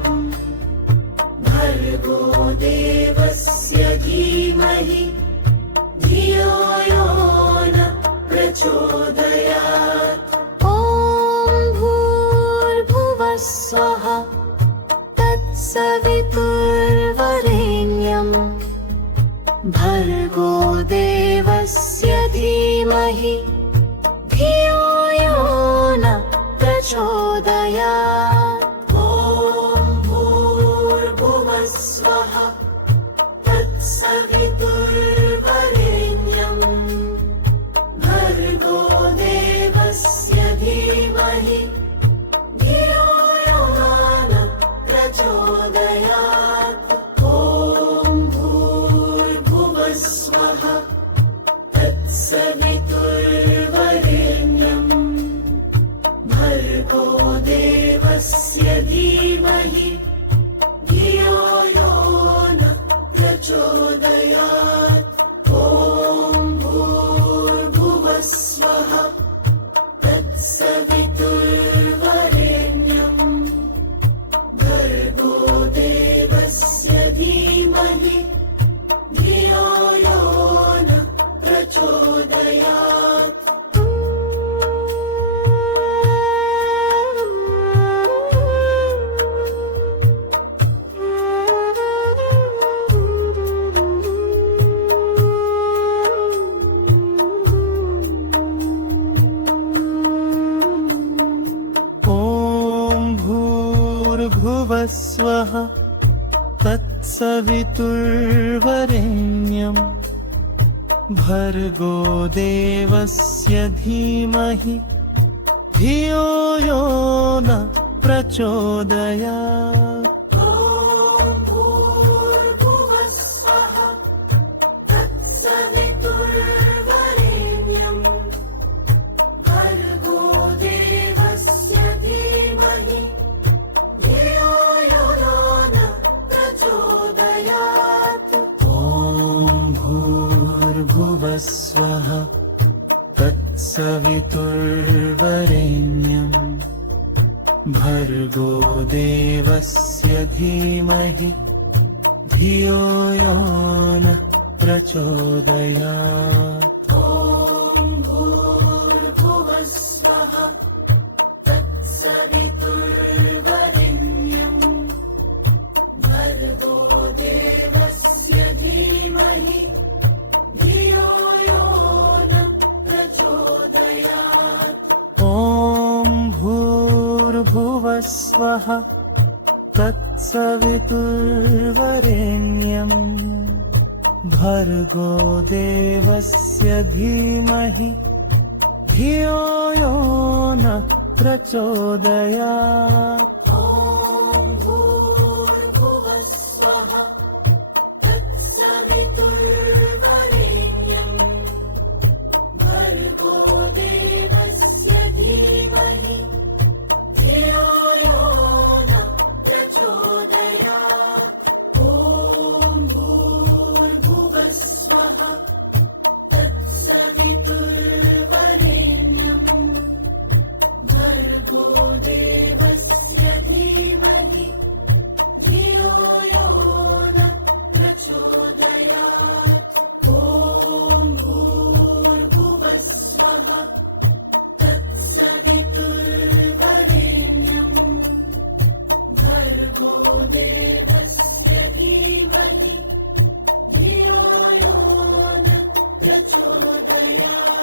भर्गो देवस्य धीमहि धियो यो न प्रचोदयात्। ॐ भूर्भुवः स्वः तत्सवितुर्वरेण्यं भर्गो देवस्य धीमहि धियो यो न प्रचोदयात्। ॐ भूर्भुवः स्वः तत्सवितुर्वरेण्यं भर्गो देवस्य धीमहि धियो यो न प्रचोदयात्। ॐ भूर्भुवः स्वः तत्सवितुर्वरेण्यं भर्गो देवस्य धीमहि धियो यो न प्रचोदयात्। भूर्भुवः स्वः तत्सवितुर्वरेण्यं भर्गो देवस्य धीमहि धियो यो न प्रचोदयात्। ॐ भूर्भुवः स्वः तत्सवितुर्वरेण्यं भर्गो देवस्य धीमहि धियो यो न प्रचोदयात्। ॐ भूर्भुवः स्वः तत्सवितुर्वरेण्यं भर्गो देवस्य धीमहि धियो यो न प्रचोदयात्। ॐ भूर्भुवः स्वः तत्सवितुर्वरेण्यं भर्गो देवस्य धीमहि धियो यो न प्रचोदयात्। ॐ भूर्भुवः स्वः तत्सवितुर्वरेण्यं भर्गो देवस्य धीमहि धियो यो न प्रचोदयात् ॐ भूर्भुवः स्वः तत्सवितुर्वरेण्यम् भर्गो देवस्य धीमहि धियो यो न प्रचोदयात् ॐ भूर्भुवः स्वः तत्सवितुर्वरेण्यम् भर्गो देवस्य धीमहि धियो यो न प्रचोदयात् ॐ भूर्भुवः स्वः तत्सवितुर्वरेण्यम् भर्गो देवस्य धीमहि धियो यो न प्रचोदयात्